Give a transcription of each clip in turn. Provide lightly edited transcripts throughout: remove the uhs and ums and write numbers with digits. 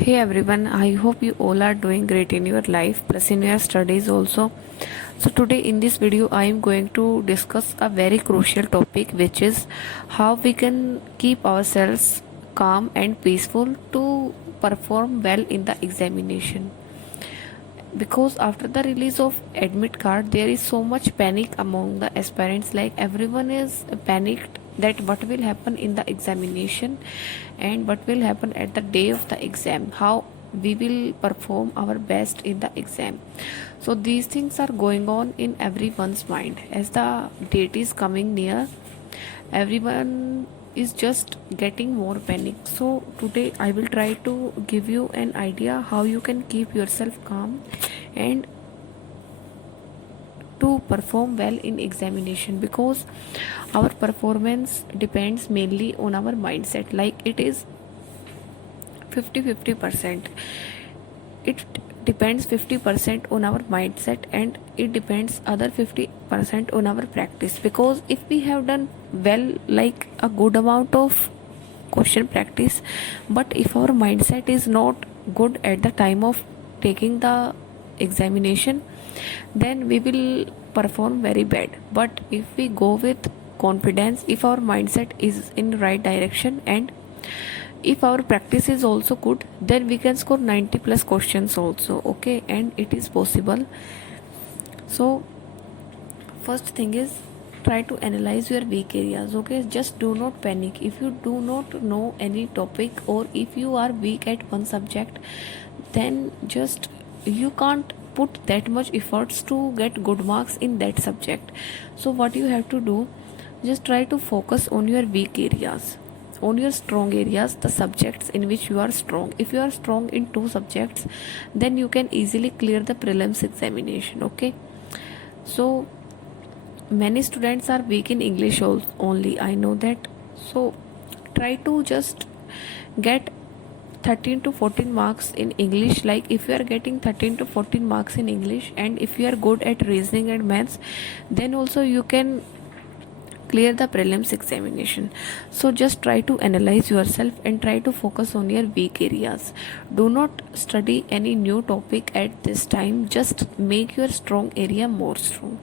Hey everyone, I hope you all are doing great in your life plus in your studies also. So today in this video I am going to discuss a very crucial topic, which is how we can keep ourselves calm and peaceful to perform well in the examination. Because after the release of admit card there is so much panic among the aspirants, like everyone is panicked that what will happen in the examination and what will happen at the day of the exam, how we will perform our best in the exam. So these things are going on in everyone's mind. As the date is coming near, everyone is just getting more panic. So today I will try to give you an idea how you can keep yourself calm and to perform well in examination, because our performance depends mainly on our mindset. Like it is 50-50%. It depends 50% on our mindset and it depends other 50% on our practice. Because if we have done well, like a good amount of question practice, but if our mindset is not good at the time of taking the examination, then we will perform very bad. But if we go with confidence, if our mindset is in the right direction and if our practice is also good, then we can score 90 plus questions also. Okay, and it is possible. So first thing is, try to analyze your weak areas. Okay, just do not panic if you do not know any topic, or if you are weak at one subject, then just you can't put that much efforts to get good marks in that subject. So what you have to do, just try to focus on your weak areas, on your strong areas, the subjects in which you are strong. If you are strong in two subjects, then you can easily clear the prelims examination. Okay, so many students are weak in English only, I know that. So try to just get 13 to 14 marks in English. Like if you are getting 13 to 14 marks in English, and if you are good at reasoning and maths, then also you can clear the prelims examination. So just try to analyze yourself and try to focus on your weak areas. Do not study any new topic at this time, just make your strong area more strong.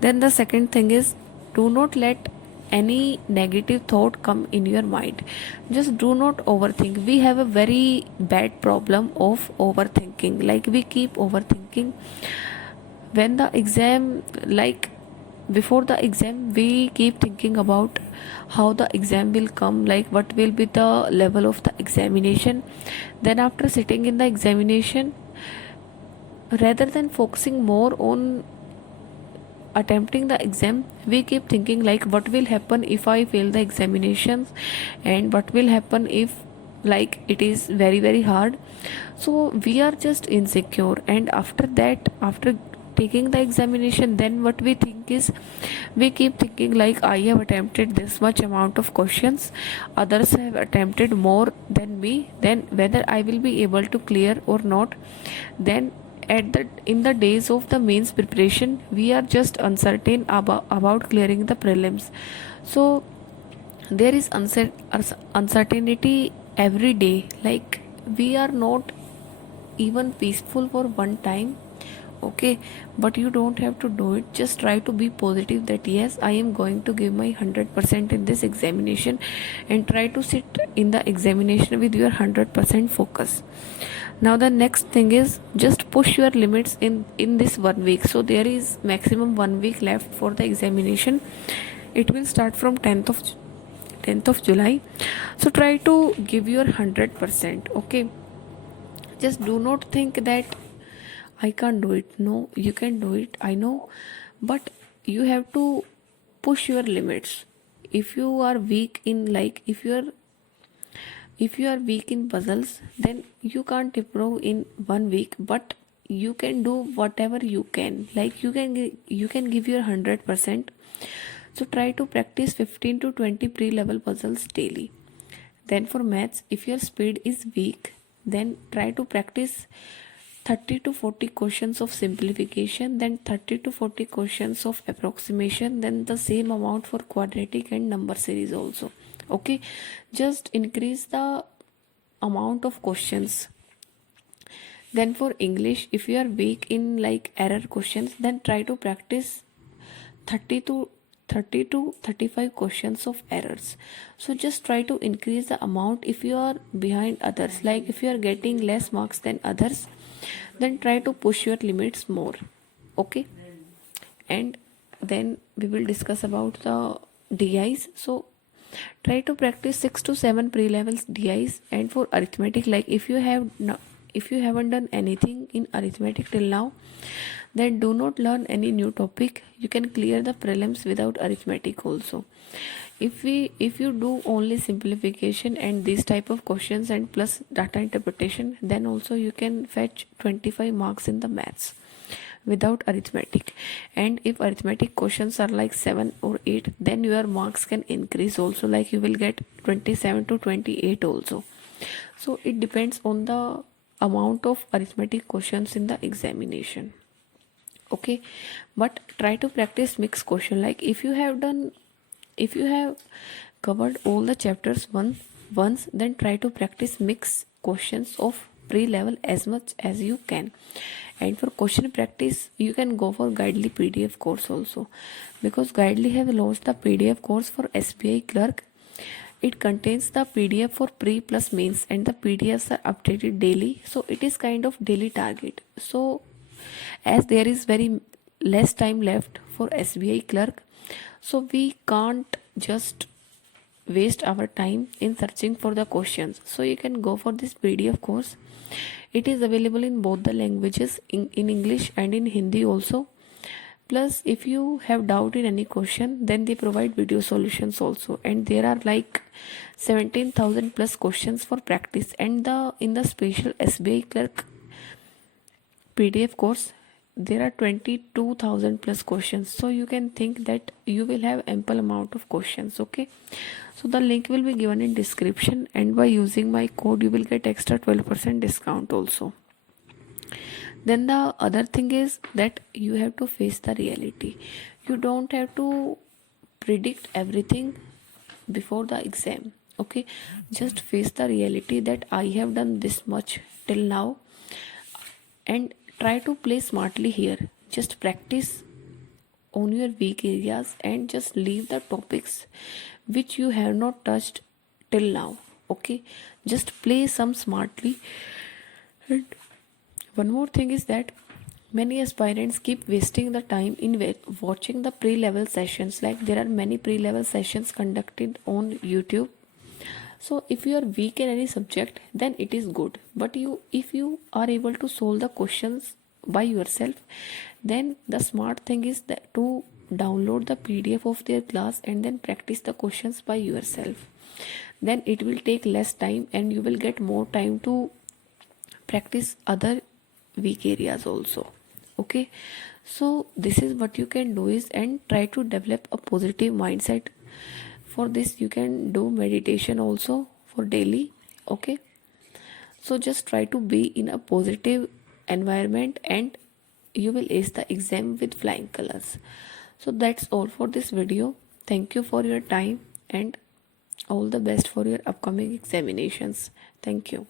Then the second thing is, do not let any negative thought come in your mind. Just do not overthink. We have a very bad problem of overthinking. Like we keep overthinking when the exam, like before the exam, we keep thinking about how the exam will come, like what will be the level of the examination. Then after sitting in the examination, rather than focusing more on attempting the exam, we keep thinking like what will happen if I fail the examinations, and what will happen if like it is very very hard. So we are just insecure, and after that, after taking the examination, then what we think is, we keep thinking like I have attempted this much amount of questions, others have attempted more than me, then whether I will be able to clear or not. Then at the in the days of the mains preparation, we are just uncertain about clearing the prelims. So there is uncertainty every day. Like we are not even peaceful for one time. Okay, but you don't have to do it. Just try to be positive that yes, I am going to give my 100% in this examination, and try to sit in the examination with your 100% focus. Now the next thing is, just push your limits in this 1 week. So there is maximum 1 week left for the examination. It will start from 10th of July. So try to give your 100%. Okay, just do not think that I can't do it. No, you can do it, I know, but you have to push your limits. If you are weak in, like if you are weak in puzzles, then you can't improve in 1 week, but you can do whatever you can. Like you can give your 100%. So try to practice 15 to 20 pre-level puzzles daily. Then for maths, if your speed is weak, then try to practice 30 to 40 questions of simplification, then 30 to 40 questions of approximation, then the same amount for quadratic and number series also. Okay, just increase the amount of questions Then for English, if you are weak in like error questions, then try to practice 30 to 35 questions of errors. So just try to increase the amount if you are behind others. Like if you are getting less marks than others, then try to push your limits more. Okay. And then we will discuss about the DIs. So try to practice 6 to 7 pre-levels DIs. And for arithmetic, like if you have if you haven't done anything in arithmetic till now, then do not learn any new topic. You can clear the prelims without arithmetic also. If you do only simplification and these type of questions and plus data interpretation, then also you can fetch 25 marks in the maths without arithmetic. And if arithmetic questions are like 7 or 8, then your marks can increase also, like you will get 27 to 28 also. So it depends on the amount of arithmetic questions in the examination. Okay, but try to practice mixed question. Like if you have covered all the chapters once, then try to practice mixed questions of pre-level as much as you can. And for question practice, you can go for Guidely PDF course also, because Guidely have launched the PDF course for SBI clerk. It contains the PDF for pre plus mains, and the PDFs are updated daily, so it is kind of daily target. So as there is very less time left for SBI clerk, so we can't just waste our time in searching for the questions. So you can go for this PDF course. It is available in both the languages, in English and in Hindi also. Plus if you have doubt in any question, then they provide video solutions also, and there are like 17,000 plus questions for practice. And in the special SBI clerk PDF course, there are 22,000 plus questions, so you can think that you will have ample amount of questions. Okay, so the link will be given in description, and by using my code you will get extra 12% discount also. Then the other thing is that you have to face the reality. You don't have to predict everything before the exam. Okay, just face the reality that I have done this much till now, and try to play smartly here. Just practice on your weak areas and just leave the topics which you have not touched till now. Okay, just play some smartly. And one more thing is that many aspirants keep wasting the time in watching the pre-level sessions. Like there are many pre-level sessions conducted on YouTube. So if you are weak in any subject, then it is good. But if you are able to solve the questions by yourself, then the smart thing is that to download the PDF of their class and then practice the questions by yourself. Then it will take less time and you will get more time to practice other weak areas also. Okay, so this is what you can do is, and try to develop a positive mindset. For this you can do meditation also for daily. Okay, so just try to be in a positive environment and you will ace the exam with flying colors. So that's all for this video. Thank you for your time and all the best for your upcoming examinations. Thank you.